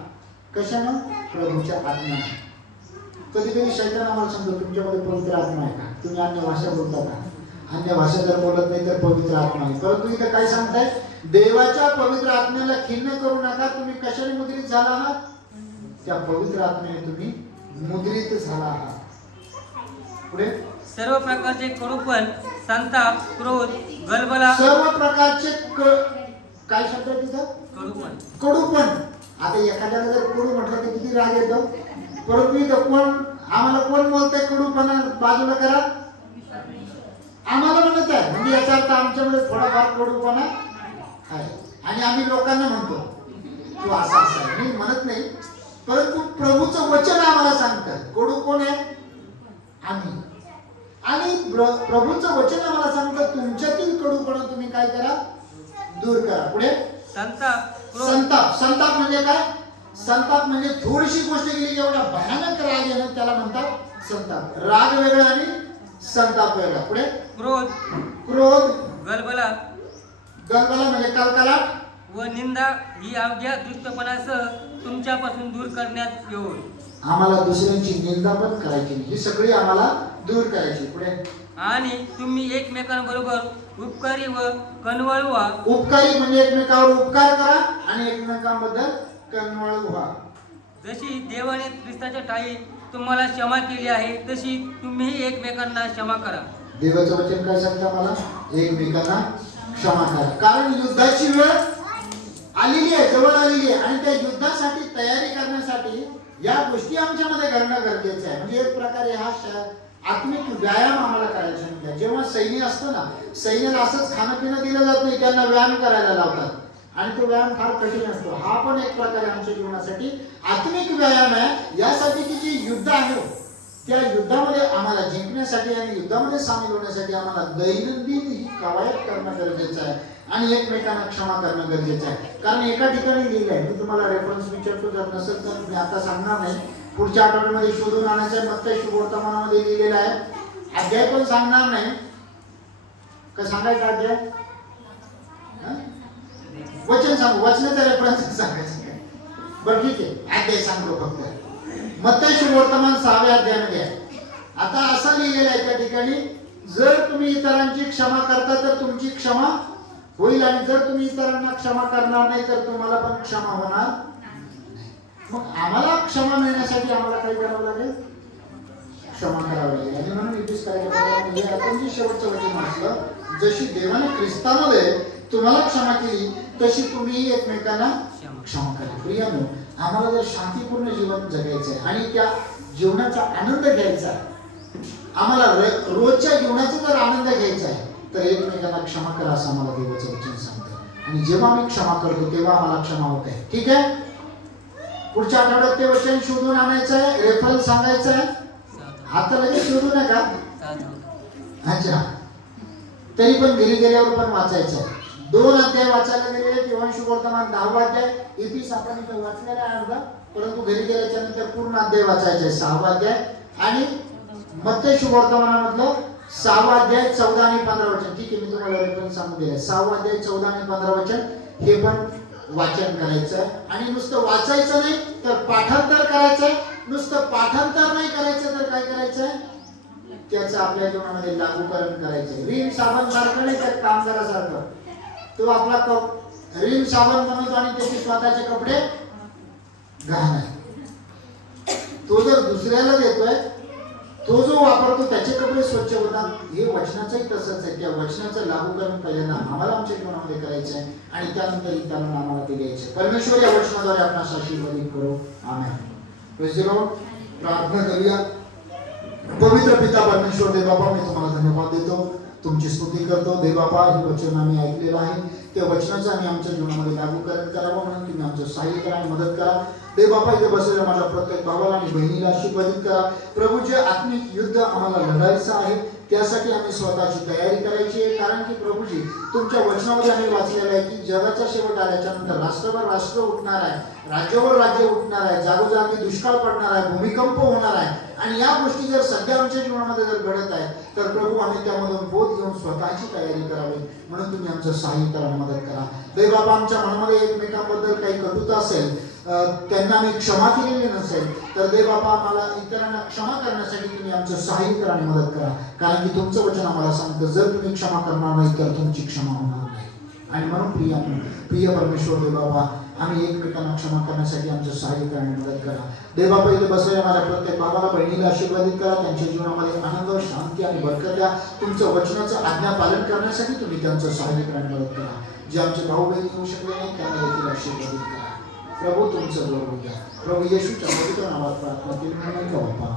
कशानं? प्रभूच्या आत्म्यानं. कधी कधी शैतान आम्हाला सांगतो तुमच्यामध्ये पवित्र आत्मा आहे का, तुम्ही अन्य भाषा बोलता का, अन्य भाषा जर बोलत नाही तर पवित्र आत्मा आहे. परंतु इथं काय सांगताय, देवाच्या पवित्र आत्म्याला खिन्न करू नका. तुम्ही कशाने मुद्रित झाला आहात? त्या पवित्र आत्म्याने तुम्ही मुद्रित झाला आहात. पुढे सर्व प्रकारचे कडूपण, संताप, क्रोध, गलबला, सर्व प्रकारचे काय शब्द आहे तिथं? कडूपण. कडूपण. आता एखाद्याला जर कडू म्हटलं तर किती राग येतो. परंतु इथं आम्हाला कोण बोलतंय कडूपणा बाजूला करा? आम्हाला म्हणत आहे. म्हणजे याचा अर्थ आमच्यामध्ये थोडाफार कडूपणा आहे आणि आम्ही लोकांना म्हणतो तू असा असा आहे. मी म्हणत नाही, परंतु प्रभूचं वचन आम्हाला सांगतं कडू कोण आहे? आम्ही. आणि प्रभूचं वचन आम्हाला सांगतं तुमच्यातील कडूपणा तुम्ही काय करा? दूर करा. पुढे संताप, क्रोध. संताप म्हणजे काय? संताप म्हणजे थोडीशी गोष्ट गेली एवढा भयानक राग येणं त्याला म्हणतात संताप. राग वेगळा आणि संताप वेगळा. पुढे क्रोध, गलबला म्हणजे कलकलाट व निंदा ही अवघ्या दुष्टपणासह तुमच्यापासून दूर करण्यात येऊन. आम्हाला दुसऱ्यांची निंदा पण करायची नाही, ही सगळी आम्हाला दूर करायची. पुढे आणि तुम्ही एकमेकांबरोबर उपकारी व कनवळू व्हा. उपकारी म्हणजे एकमेकावर उपकार करा आणि एकमेकांबद्दल कनवळू व्हा. जशी देवाने ख्रिस्ताच्या ठायी तुम्हाला क्षमा केली आहे तशी तुम्ही एकमेकांना क्षमा करा. देवाचं वचन काय सांगतं मला? एकमेकांना क्षमा करा. कारण युद्धाची वेळ आलेली आहे, जवळ आलेली आहे आणि त्या युद्धासाठी तयारी करण्यासाठी या गोष्टी आमच्यामध्ये घडणं गरजेचं आहे. म्हणजे एक प्रकारे हा आत्मिक व्यायाम आम्हाला करायचा नाही. जेव्हा सैन्य असतं ना, सैन्याला असंच खाणं पिणं दिलं जात नाही, त्यांना व्यायाम करायला लावतात आणि तो व्यायाम फार कठीण असतो. हा पण एक प्रकारे आमच्या जीवनासाठी आत्मिक व्यायाम आहे. यासाठी की जी युद्ध आहे त्या युद्धामध्ये आम्हाला जिंकण्यासाठी आणि युद्धामध्ये सामील होण्यासाठी आम्हाला दैनंदिन ही कवायत करणं गरजेचं आहे आणि एकमेकांना क्षमा करणं गरजेचं आहे. कारण एका ठिकाणी लिहिलं आहे, मी तुम्हाला रेफरन्स विचारतो, जर नसेल तर मी आता सांगणार नाही, पुढच्या आठवड्यामध्ये शोधून आणायचं. मत्ती शुभवर्तमानामध्ये लिहिलेलं आहे. अध्याय पण सांगणार नाही का? सांगायचं अध्याय? वचन सांगू, वचनाचा रेफरन्स सांगायचं काय? बरं ठीक आहे, अध्याय सांगतो फक्त. मत्ती शुभवर्तमान 6व्या अध्यायामध्ये आहे. आता असं लिहिलेलं आहे त्या ठिकाणी, जर तुम्ही इतरांची क्षमा करता तर तुमची क्षमा होईल आणि जर तुम्ही इतरांना क्षमा करणार नाही तर तुम्हाला पण क्षमा होणार. मग आम्हाला क्षमा मिळण्यासाठी आम्हाला काय करावं लागेल? क्षमा करावं लागेल. आणि म्हणून इथेच काय म्हणजे आपण जे शेवटचं वचन म्हटलं, जशी देवाने ख्रिस्तामध्ये तुम्हाला क्षमा केली तशी तुम्ही एकमेकांना क्षमा करा. प्रियानो, आम्हाला जर शांतीपूर्ण जीवन जगायचं आहे आणि त्या जीवनाचा आनंद घ्यायचा आम्हाला रोजच्या जीवनाचा जर आनंद घ्यायचा आहे तर एकमेकांना क्षमा करा असं आम्हाला देवाचं वचन सांगतं आणि जेव्हा आम्ही क्षमा करतो तेव्हा आम्हाला क्षमा होत आहे. ठीक आहे, पुढच्या आठवड्यात ते वचन शोधून आणायचं आहे, रेफरल सांगायचं आहे. आता लगेच शोधू नका. अच्छा, तरी पण घरी गेल्यावर पण वाचायचं आहे. 2 अध्याय वाचायला गेलेले किंवा शुभवर्तमान 10वा अध्याय इतिहास आपण इथं वाचलेला आहे अर्धा, परंतु घरी गेल्याच्या नंतर पूर्ण अध्याय वाचायचे 6वा अध्याय आणि मत्ते शुभवर्तमानामधलं 6वा अध्याय 14 आणि 15 वचन. ठीक आहे, मी तुम्हाला रेफरन्स सांगून दिले. 6वा अध्याय 14 आणि 15 वचन हे पण वाचन करायचं आणि नुसतं वाचायचं नाही तर पाठांतर करायचंय. नुसतं पाठांतर नाही करायचं तर काय करायचंय, त्याचं आपल्या जीवनामध्ये लागूकरण करायचंय. रिन साबण सारखं नाही तर कामगारासारखं. तो आपला रिन साबण बनवतो आणि त्याचे स्वतःचे कपडे घाण आहे. तो जर दुसऱ्याला देतोय, तो जो वापरतो त्याचे कपडे स्वच्छ होतात. हे वचनाचंही तसंच आहे. त्या वचनाचं लागूकरण पहिल्यांदा आम्हाला आमच्या जीवनामध्ये करायचं आहे आणि त्यानंतर इतरांना आम्हाला ते द्यायचं. परमेश्वर या वचनाद्वारे आपणास आशीर्वादित करो. आमेन. Praise the lord. प्रार्थना करूया. पवित्र पिता परमेश्वर देव बाबा, मी तुम्हाला धन्यवाद देतो, तुमची स्तुती करतो. देव बाबा, हे वचन आम्ही ऐकलेलं आहे, त्या वचनाचं आम्ही आमच्या जीवनामध्ये लागूकरण करावं म्हणून तुम्ही आमचं सहाय्य करा आणि मदत करा. देव बाबा, इथे बसलेल्या माझ्या प्रत्येक भावाला आणि बहिणीला आशीर्वादित करा. प्रभू, जे आत्मिक युद्ध आम्हाला लढायचं आहे त्यासाठी आम्ही स्वतःची तयारी करायची आहे. कारण की प्रभूजी, तुमच्या वचनामध्ये आम्ही वाचलेलं आहे की जगाचा शेवट आल्याच्या नंतर राष्ट्रावर राष्ट्र उठणार आहे, राज्यावर राज्य उठणार आहे, जागोजागी दुष्काळ पडणार आहे, भूमिकंप होणार आहे. आणि या गोष्टी जर सध्या आमच्या जीवनामध्ये जर घडत आहेत तर प्रभू, आम्ही त्यामधून बोध घेऊन स्वतःची तयारी करावी म्हणून तुम्ही आमचं सहाय्य करा, मदत करा. देव बाबा, आमच्या मनामध्ये एकमेकांबद्दल काही कटुता असेल, त्यांना आम्ही क्षमा केलेली नसेल तर देव बाबा, आम्हाला इतरांना क्षमा करण्यासाठी तुम्ही आमचं सहाय्य करा आणि मदत करा. कारण की तुमचं वचन आम्हाला सांगतं, जर तुम्ही क्षमा करणार नाही तर तुमची क्षमा होणार नाही. आणि म्हणून प्रिय परमेश्वर देव बाबा, आम्ही एकमेकांना क्षमा करण्यासाठी आमचं सहाय्य करा आणि मदत करा. देव बाबा, इथे बसलेल्या माझ्या प्रत्येक भावाला बहिणीला आशीर्वादित करा. त्यांच्या जीवनामध्ये आनंद, शांती आणि बरकत द्या. तुमचं वचनाचं आज्ञा पालन करण्यासाठी तुम्ही त्यांचं सहाय्य करा आणि मदत करा. जे आमचे भाऊ बहीण येऊ शकले नाही त्यांना देखील आशीर्वादित करा. प्रभू, तुमचं गौरव द्या. प्रभू येशूच्या पवित्र नावात प्रार्थना केली म्हणून बाप्पा.